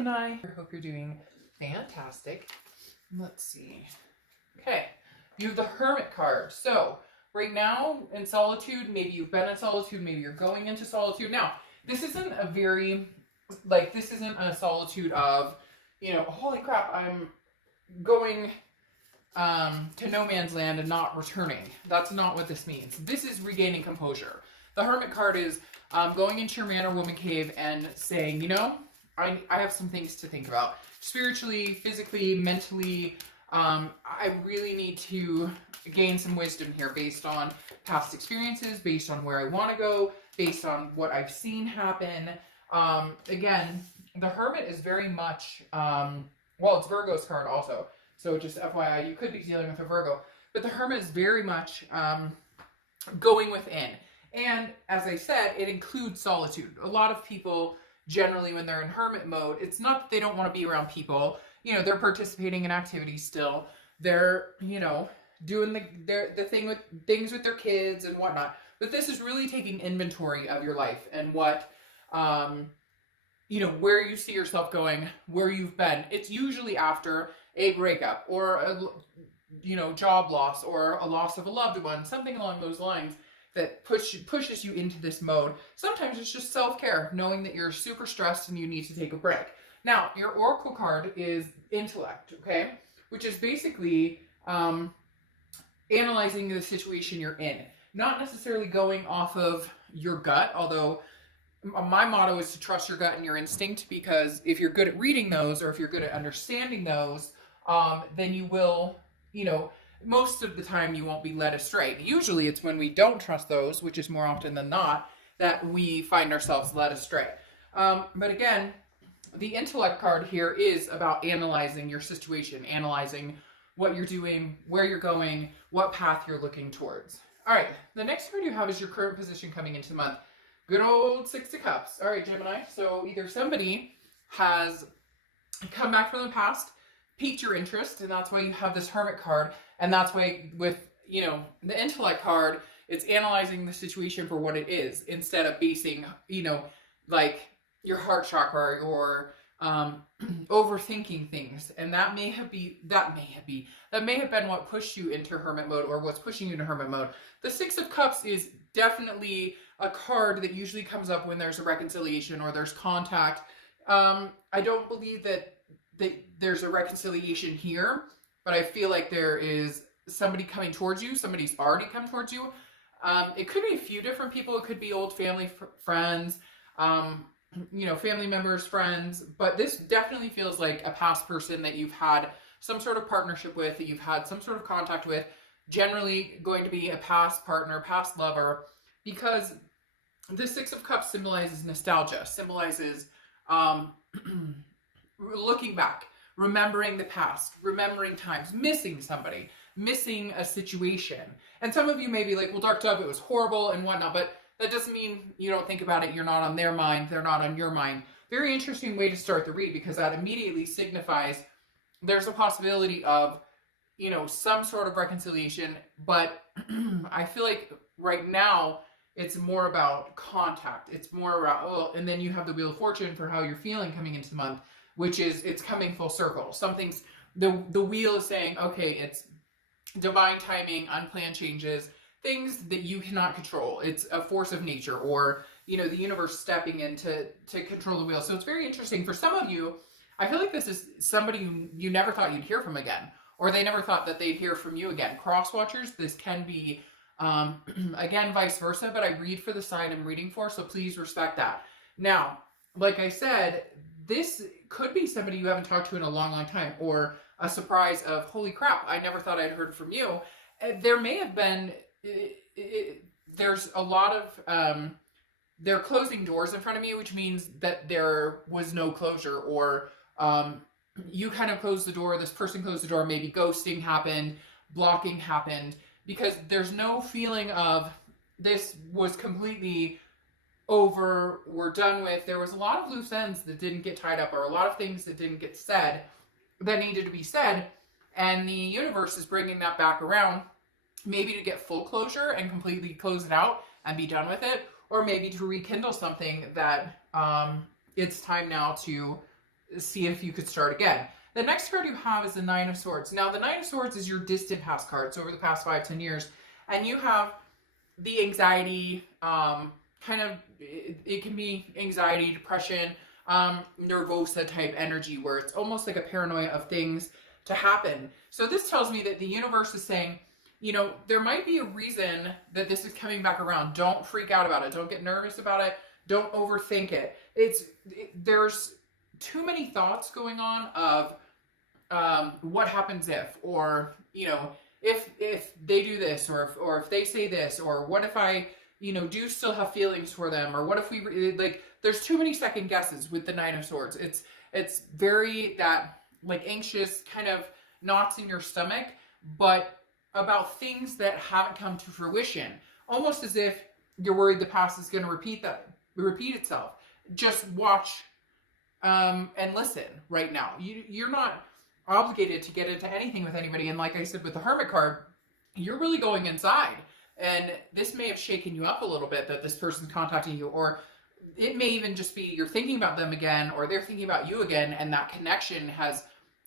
Gemini. I hope you're doing fantastic. Let's see. Okay, you have the Hermit card. So right now in solitude, maybe you've been in solitude, maybe you're going into solitude. Now, this isn't a very, this isn't a solitude of, holy crap, I'm going to no man's land and not returning. That's not what this means. This is regaining composure. The Hermit card is going into your man or woman cave and saying, I have some things to think about. Spiritually, physically, mentally, I really need to gain some wisdom here based on past experiences, based on where I want to go, based on what I've seen happen. Again, the Hermit is very much, it's Virgo's card also. So just FYI, you could be dealing with a Virgo. But the Hermit is very much going within. And as I said, it includes solitude. A lot of people, generally when they're in Hermit mode, it's not that they don't want to be around people. They're participating in activities still. They're, doing the things with their kids and whatnot. But this is really taking inventory of your life and what, where you see yourself going, where you've been. It's usually after a breakup or a, job loss or a loss of a loved one, something along those lines that pushes you into this mode. Sometimes it's just self-care, knowing that you're super stressed and you need to take a break. Now, your Oracle card is intellect, okay? Which is basically analyzing the situation you're in. Not necessarily going off of your gut, although my motto is to trust your gut and your instinct, because if you're good at reading those or if you're good at understanding those, then you will, most of the time you won't be led astray. Usually it's when we don't trust those, which is more often than not, that we find ourselves led astray. But again, the intellect card here is about analyzing your situation, analyzing what you're doing, where you're going, what path you're looking towards. All right, the next card you have is your current position coming into the month. Good old Six of Cups. All right, Gemini. So either somebody has come back from the past, piqued your interest, and that's why you have this Hermit card. And that's why with, the intellect card, it's analyzing the situation for what it is instead of basing, your heart chakra or overthinking things. And that may have been what pushed you into Hermit mode or what's pushing you into Hermit mode. The Six of Cups is definitely a card that usually comes up when there's a reconciliation or there's contact. I don't believe that there's a reconciliation here, but I feel like there is somebody coming towards you. Somebody's already come towards you. It could be a few different people. It could be old family friends, family members, friends, but this definitely feels like a past person that you've had some sort of partnership with, that you've had some sort of contact with, generally going to be a past partner, past lover, because the Six of Cups symbolizes nostalgia, symbolizes looking back, remembering the past, remembering times, missing somebody, missing a situation. And some of you may be like, well, Dark Dove, it was horrible and whatnot, but that doesn't mean you don't think about it. You're not on their mind. They're not on your mind. Very interesting way to start the read, because that immediately signifies there's a possibility of, some sort of reconciliation. But I feel like right now it's more about contact. It's more about, and then you have the Wheel of Fortune for how you're feeling coming into the month, which is it's coming full circle. Something's, the wheel is saying, okay, it's divine timing, unplanned changes, things that you cannot control. It's a force of nature, or, the universe stepping in to control the wheel. So it's very interesting. For some of you, I feel like this is somebody you never thought you'd hear from again, or they never thought that they'd hear from you again. Cross watchers, this can be, again, vice versa, but I read for the sign I'm reading for, so please respect that. Now, like I said, this could be somebody you haven't talked to in a long, long time, or a surprise of, holy crap, I never thought I'd heard from you. There may have been, there's a lot of, they're closing doors in front of you, which means that there was no closure, or you kind of closed the door, this person closed the door, maybe ghosting happened, blocking happened, because there's no feeling of this was completely over, we're done with. There was a lot of loose ends that didn't get tied up, or a lot of things that didn't get said that needed to be said, and the universe is bringing that back around, maybe to get full closure and completely close it out and be done with it, or maybe to rekindle something that it's time now to see if you could start again. The next card you have is the Nine of Swords. Now, the Nine of Swords is your distant past card, so over the past 5-10 years, and you have the anxiety, kind of, it can be anxiety, depression, nervosa type energy, where it's almost like a paranoia of things to happen. So this tells me that the universe is saying, you know, there might be a reason that this is coming back around. Don't freak out about it. Don't get nervous about it. Don't overthink it. There's too many thoughts going on of what happens if, or, you know, if they do this, or if they say this, or what if I, you know, do still have feelings for them, or what if we, like, there's too many second guesses with the Nine of Swords. It's very that, like, anxious kind of knots in your stomach, but about things that haven't come to fruition, almost as if you're worried the past is going to repeat itself. Just watch and listen right now. You're not obligated to get into anything with anybody, and like I said with the Hermit card, you're really going inside, and this may have shaken you up a little bit that this person's contacting you, or it may even just be you're thinking about them again, or they're thinking about you again, and that connection has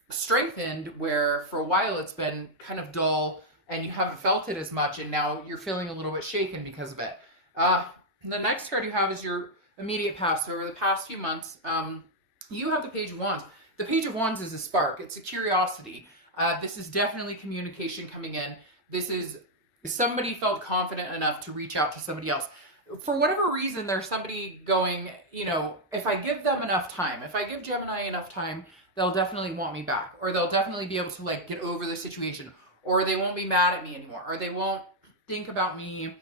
strengthened where for a while it's been kind of dull and you haven't felt it as much, and now you're feeling a little bit shaken because of it. The next card you have is your immediate past. So over the past few months, you have the Page of Wands. The Page of Wands is a spark. It's a curiosity. This is definitely communication coming in. This is somebody felt confident enough to reach out to somebody else. For whatever reason, there's somebody going, you know, if I give them enough time, if I give Gemini enough time, they'll definitely want me back, or they'll definitely be able to, like, get over the situation, or they won't be mad at me anymore, or they won't think about me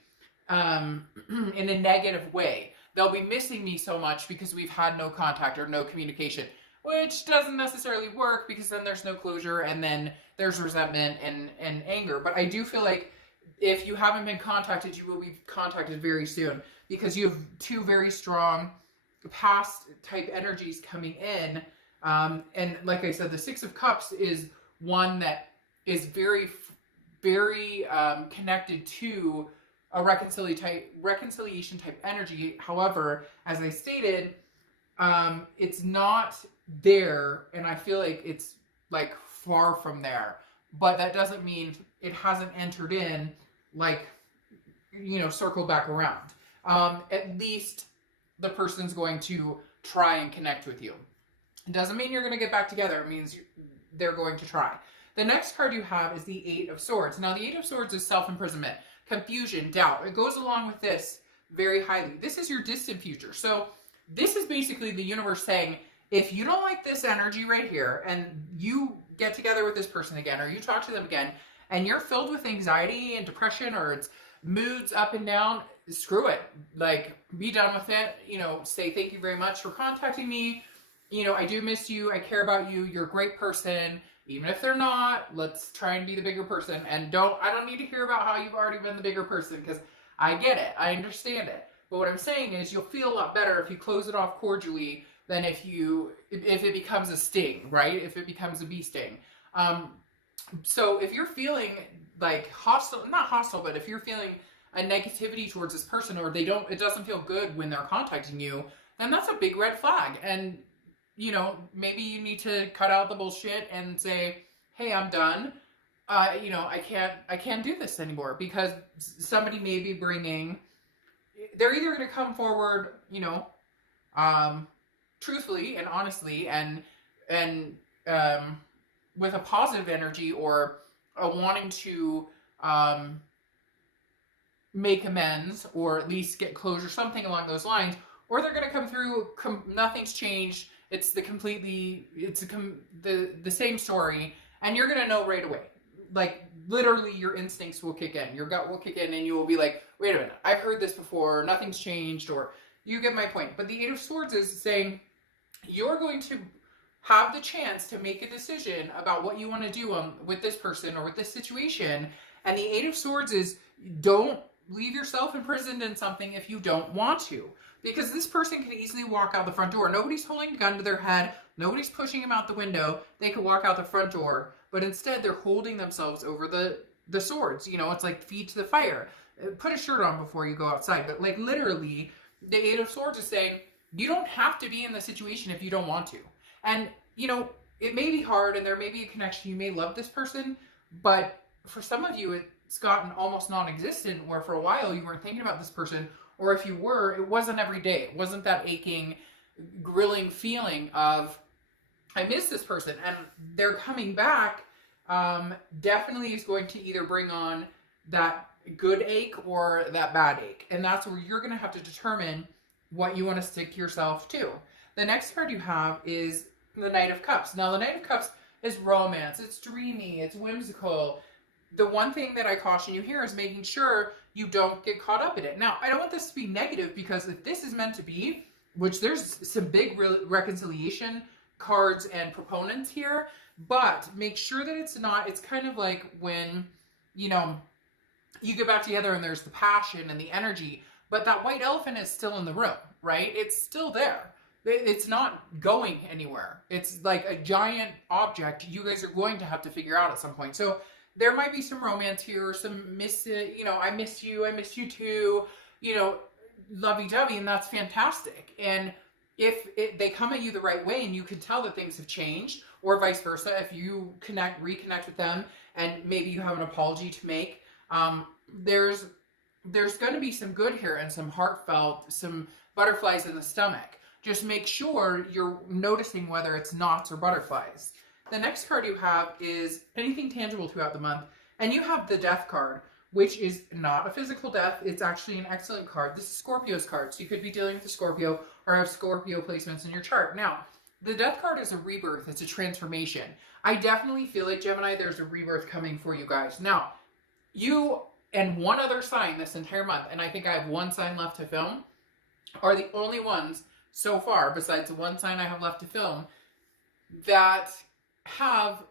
in a negative way. They'll be missing me so much because we've had no contact or no communication, which doesn't necessarily work, because then there's no closure, and then there's resentment and anger. But I do feel like if you haven't been contacted, you will be contacted very soon, because you have two very strong past type energies coming in. And like I said, the Six of Cups is one that is very, very connected to a reconciliation type energy. However, as I stated, it's not there, and I feel like it's, like, far from there. But that doesn't mean it hasn't entered in, like, you know, circled back around. At least the person's going to try and connect with you. It doesn't mean you're going to get back together. It means they're going to try. The next card you have is the Eight of Swords. Now, the Eight of Swords is self-imprisonment, confusion, doubt. It goes along with this very highly. This is your distant future. So this is basically the universe saying, if you don't like this energy right here, and you get together with this person again, or you talk to them again, and you're filled with anxiety and depression, or it's moods up and down, screw it. Like, be done with it. You know, say thank you very much for contacting me. You know, I do miss you. I care about you. You're a great person. Even if they're not, let's try and be the bigger person. And I don't need to hear about how you've already been the bigger person, because I get it. I understand it. But what I'm saying is, you'll feel a lot better if you close it off cordially than if it becomes a sting, right? If it becomes a bee sting. So if you're feeling like hostile, not hostile, but if you're feeling a negativity towards this person, or it doesn't feel good when they're contacting you, then that's a big red flag. And, you know, maybe you need to cut out the bullshit and say, hey, I'm done. You know, I can't do this anymore, because somebody may be they're either going to come forward, you know, truthfully and honestly, and with a positive energy, or a wanting to make amends, or at least get closure, something along those lines, or they're going to come through, nothing's changed, it's the same story, and you're going to know right away. Like, literally, your instincts will kick in, your gut will kick in, and you will be like, wait a minute, I've heard this before, nothing's changed, or you get my point. But the Eight of Swords is saying you're going to have the chance to make a decision about what you want to do with this person or with this situation. And the Eight of Swords is, don't leave yourself imprisoned in something if you don't want to. Because this person can easily walk out the front door. Nobody's holding a gun to their head. Nobody's pushing them out the window. They could walk out the front door. But instead, they're holding themselves over the swords. You know, it's like feet to the fire. Put a shirt on before you go outside. But, like, literally, the Eight of Swords is saying, you don't have to be in the situation if you don't want to. And, it may be hard and there may be a connection. You may love this person, but for some of you, it's gotten almost non-existent where for a while you weren't thinking about this person, or if you were, it wasn't every day. It wasn't that aching, grilling feeling of, I miss this person. And they're coming back definitely is going to either bring on that good ache or that bad ache. And that's where you're going to have to determine what you want to stick yourself to. The next card you have is the Knight of Cups. Now, the Knight of Cups is romance. It's dreamy. It's whimsical. The one thing that I caution you here is making sure you don't get caught up in it. Now, I don't want this to be negative, because if this is meant to be, which there's some big reconciliation cards and proponents here, but make sure that it's not, it's kind of like when, you get back together and there's the passion and the energy, but that white elephant is still in the room, right? It's still there. It's not going anywhere. It's like a giant object you guys are going to have to figure out at some point. So there might be some romance here, or some I miss you too, lovey-dovey, and that's fantastic. And if they come at you the right way and you can tell that things have changed, or vice versa, if you reconnect with them and maybe you have an apology to make, there's going to be some good here and some heartfelt, some butterflies in the stomach. Just make sure you're noticing whether it's knots or butterflies. The next card you have is anything tangible throughout the month. And you have the Death card, which is not a physical death. It's actually an excellent card. This is Scorpio's card. So you could be dealing with a Scorpio or have Scorpio placements in your chart. Now, the Death card is a rebirth. It's a transformation. I definitely feel like, Gemini, there's a rebirth coming for you guys. Now, you and one other sign this entire month, and I think I have one sign left to film, are the only ones so far, besides the one sign I have left to film, that have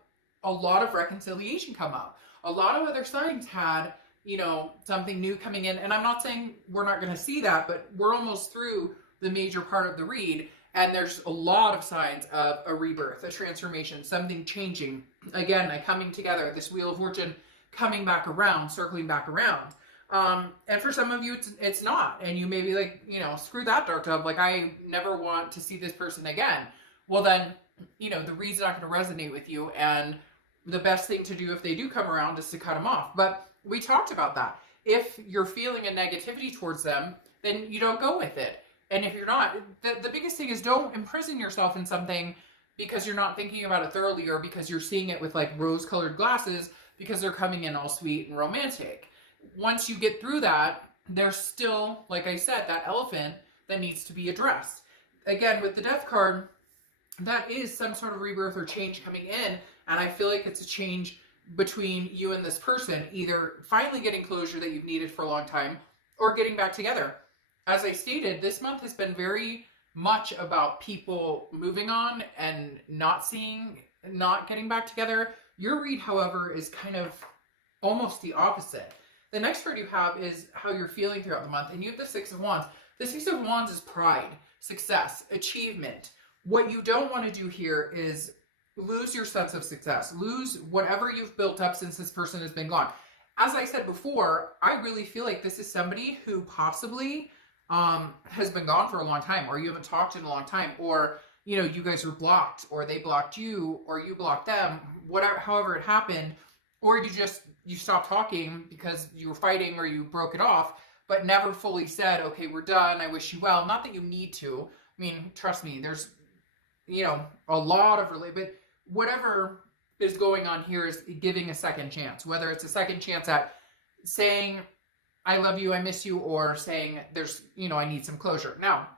a lot of reconciliation come up. A lot of other signs had, something new coming in. And I'm not saying we're not going to see that, but we're almost through the major part of the read. And there's a lot of signs of a rebirth, a transformation, something changing. Again, a coming together, this Wheel of Fortune coming back around, circling back around. And for some of you, it's not. And you may be like, screw that, Dark Dove. Like, I never want to see this person again. Well, then, the read's not going to resonate with you. And the best thing to do if they do come around is to cut them off. But we talked about that. If you're feeling a negativity towards them, then you don't go with it. And if you're not, the biggest thing is don't imprison yourself in something because you're not thinking about it thoroughly, or because you're seeing it with like rose-colored glasses because they're coming in all sweet and romantic. Once you get through that, there's still, like I said, that elephant that needs to be addressed. Again, with the Death card, that is some sort of rebirth or change coming in. And I feel like it's a change between you and this person, either finally getting closure that you've needed for a long time or getting back together. As I stated, this month has been very much about people moving on and not getting back together. Your read, however, is kind of almost the opposite. The next card you have is how you're feeling throughout the month. And you have the Six of Wands. The Six of Wands is pride, success, achievement. What you don't want to do here is lose your sense of success. Lose whatever you've built up since this person has been gone. As I said before, I really feel like this is somebody who possibly has been gone for a long time, or you haven't talked in a long time, or you guys were blocked, or they blocked you, or you blocked them, whatever, however it happened, or you stopped talking because you were fighting or you broke it off, but never fully said, okay, we're done, I wish you well. Not that you need to. I mean, trust me, there's, a lot of but whatever is going on here is giving a second chance, whether it's a second chance at saying, I love you, I miss you, or saying there's, I need some closure. Now,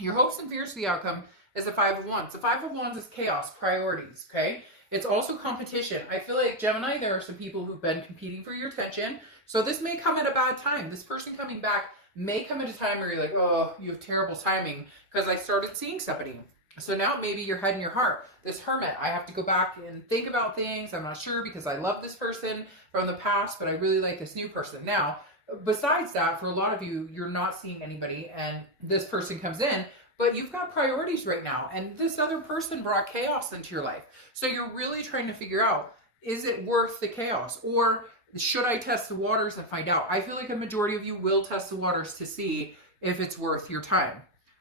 your hopes and fears for the outcome is the Five of Wands. The Five of Wands is chaos, priorities, okay? It's also competition. I feel like, Gemini, there are some people who've been competing for your attention. So this may come at a bad time. This person coming back may come at a time where you're like, oh, you have terrible timing because I started seeing somebody. So now maybe your head and your heart, this Hermit, I have to go back and think about things. I'm not sure because I love this person from the past, but I really like this new person. Now, besides that, for a lot of you, you're not seeing anybody and this person comes in, but you've got priorities right now. And this other person brought chaos into your life. So you're really trying to figure out, is it worth the chaos? Or should I test the waters and find out? I feel like a majority of you will test the waters to see if it's worth your time.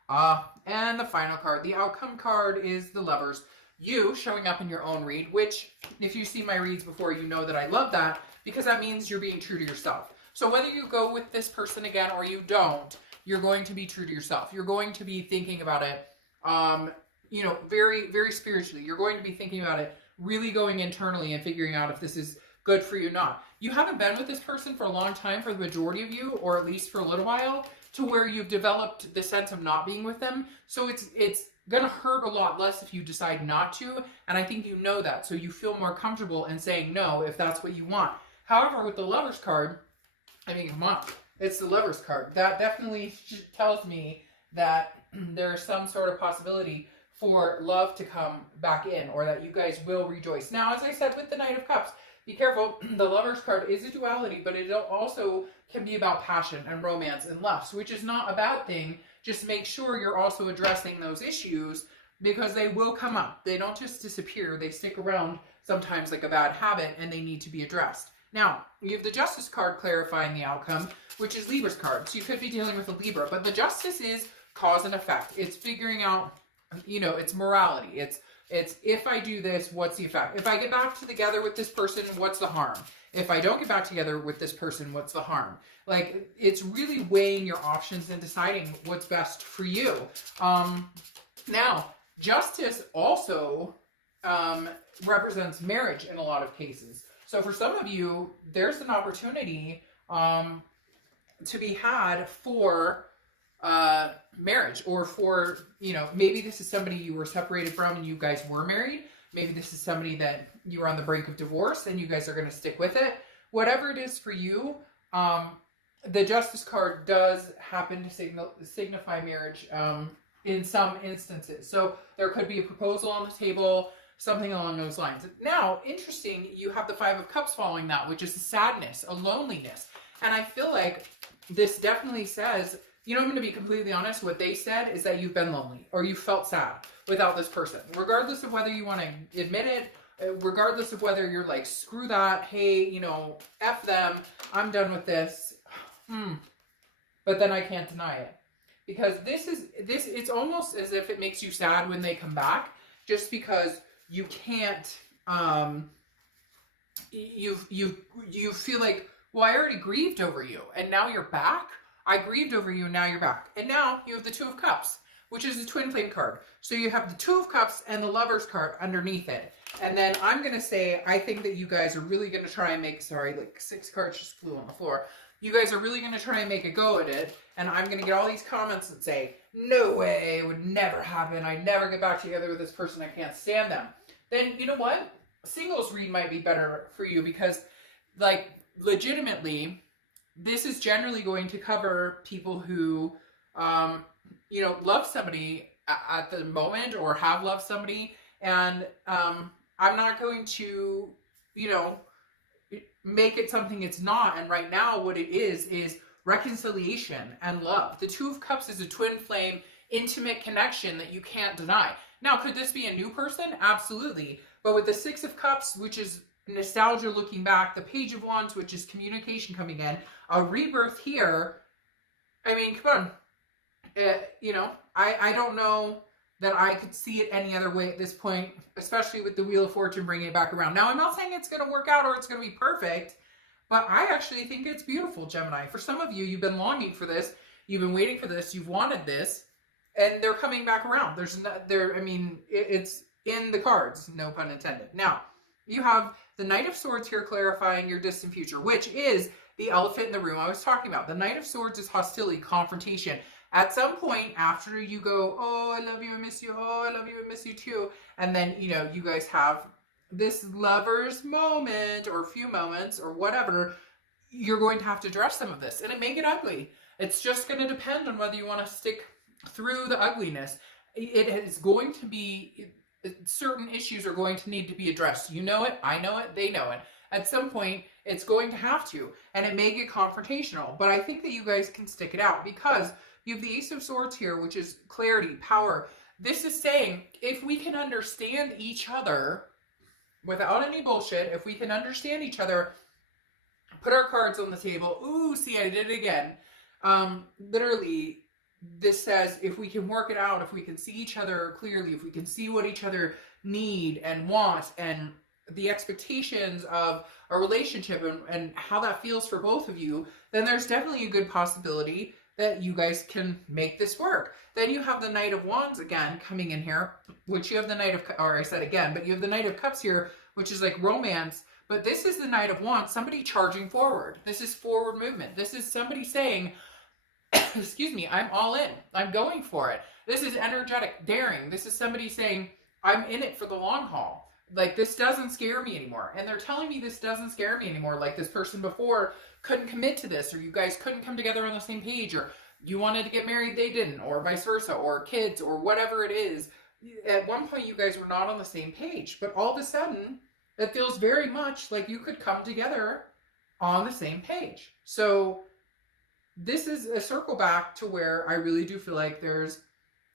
And the final card, the outcome card, is the Lovers. You showing up in your own read, which, if you see my reads before, you know that I love that, because that means you're being true to yourself. So whether you go with this person again or you don't, you're going to be true to yourself. You're going to be thinking about it, you know, very, very spiritually. You're going to be thinking about it, really going internally and figuring out if this is good for you or not. You haven't been with this person for a long time, for the majority of you, or at least for a little while, to where you've developed the sense of not being with them. So it's gonna hurt a lot less if you decide not to, and I think you know that, so you feel more comfortable in saying no if that's what you want. However, with the Lovers card, I mean, come on, it's the Lovers card. That definitely tells me that there's some sort of possibility for love to come back in, or that you guys will rejoice. Now, as I said with the Knight of Cups, be careful. The Lovers card is a duality, but it also can be about passion and romance and lust, which is not a bad thing. Just make sure you're also addressing those issues, because they will come up. They don't just disappear. They stick around sometimes like a bad habit, and they need to be addressed. Now, you have the Justice card clarifying the outcome, which is Libra's card. So you could be dealing with a Libra, but the Justice is cause and effect. It's figuring out, you know, it's morality. It's if I do this, what's the effect? If I get back together with this person, what's the harm? If I don't get back together with this person, what's the harm? Like, it's really weighing your options and deciding what's best for you. Now, Justice also represents marriage in a lot of cases. So for some of you, there's an opportunity to be had for marriage, or for, you know, maybe this is somebody you were separated from and you guys were married. Maybe this is somebody that you were on the brink of divorce and you guys are going to stick with it. Whatever it is for you, the Justice card does happen to signify marriage in some instances. So there could be a proposal on the table, something along those lines. Now, interesting, you have the Five of Cups following that, which is a sadness, a loneliness. And I feel like this definitely says, you know, I'm going to be completely honest, what they said is that you've been lonely or you felt sad without this person. Regardless of whether you want to admit it, regardless of whether you're like, screw that, hey, you know, F them, I'm done with this. But then I can't deny it. Because it's almost as if it makes you sad when they come back, just because you can't, you feel like, well, I already grieved over you and now you're back. I grieved over you and now you're back. And now you have the Two of Cups, which is a twin flame card. So you have the Two of Cups and the Lovers card underneath it. And then I'm going to say, I think that you guys are really going to try and make, sorry, like 6 cards just flew on the floor. You guys are really going to try and make a go at it. And I'm going to get all these comments that say, no way, it would never happen. I'd never get back together with this person. I can't stand them. Then, you know what? Singles read might be better for you, because, like, legitimately, this is generally going to cover people who, you know, love somebody at the moment or have loved somebody. And I'm not going to, you know, make it something it's not. And right now what it is reconciliation and love. The Two of Cups is a twin flame, intimate connection that you can't deny. Now, could this be a new person? Absolutely. But with the Six of Cups, which is nostalgia looking back, the Page of Wands, which is communication coming in, a rebirth here, I mean, come on. You know, I don't know that I could see it any other way at this point, especially with the Wheel of Fortune bringing it back around. Now, I'm not saying it's going to work out or it's going to be perfect, but I actually think it's beautiful, Gemini. For some of you, you've been longing for this. You've been waiting for this. You've wanted this, and they're coming back around. I mean, it's in the cards, no pun intended. Now, you have the Knight of Swords here clarifying your distant future, which is the elephant in the room I was talking about. The Knight of Swords is hostility, confrontation. At some point after you go, oh, I love you, I miss you, oh, I love you, I miss you too. And then, you know, you guys have this lover's moment or few moments or whatever, you're going to have to address some of this. And it may get ugly. It's just going to depend on whether you want to stick through the ugliness. It is going to be, certain issues are going to need to be addressed. You know it, I know it, they know it. At some point, it's going to have to, and it may get confrontational. But I think that you guys can stick it out, because you have the Ace of Swords here, which is clarity, power. This is saying, if we can understand each other without any bullshit, if we can understand each other, put our cards on the table. Ooh, see, I did it again. Literally, this says if we can work it out, if we can see each other clearly, if we can see what each other need and want, and the expectations of a relationship, and how that feels for both of you, then there's definitely a good possibility that you guys can make this work. Then you have the Knight of Wands again coming in here, which you have the Knight of, or I said again, but you have the Knight of Cups here, which is like romance. But this is the Knight of Wands, somebody charging forward. This is forward movement. This is somebody saying, excuse me, I'm all in. I'm going for it. This is energetic daring. This is somebody saying, I'm in it for the long haul. Like, this doesn't scare me anymore. And they're telling me this doesn't scare me anymore. Like, this person before couldn't commit to this, or you guys couldn't come together on the same page, or you wanted to get married, they didn't, or vice versa, or kids, or whatever it is. At one point, you guys were not on the same page. But all of a sudden, it feels very much like you could come together on the same page. So this is a circle back to where I really do feel like there's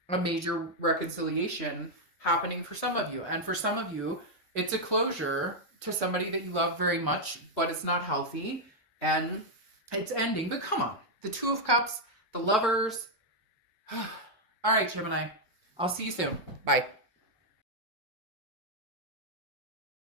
a major reconciliation happening for some of you. And for some of you, it's a closure to somebody that you love very much, but it's not healthy and it's ending. But come on, the Two of Cups, the Lovers. All right, Gemini, I'll see you soon. Bye.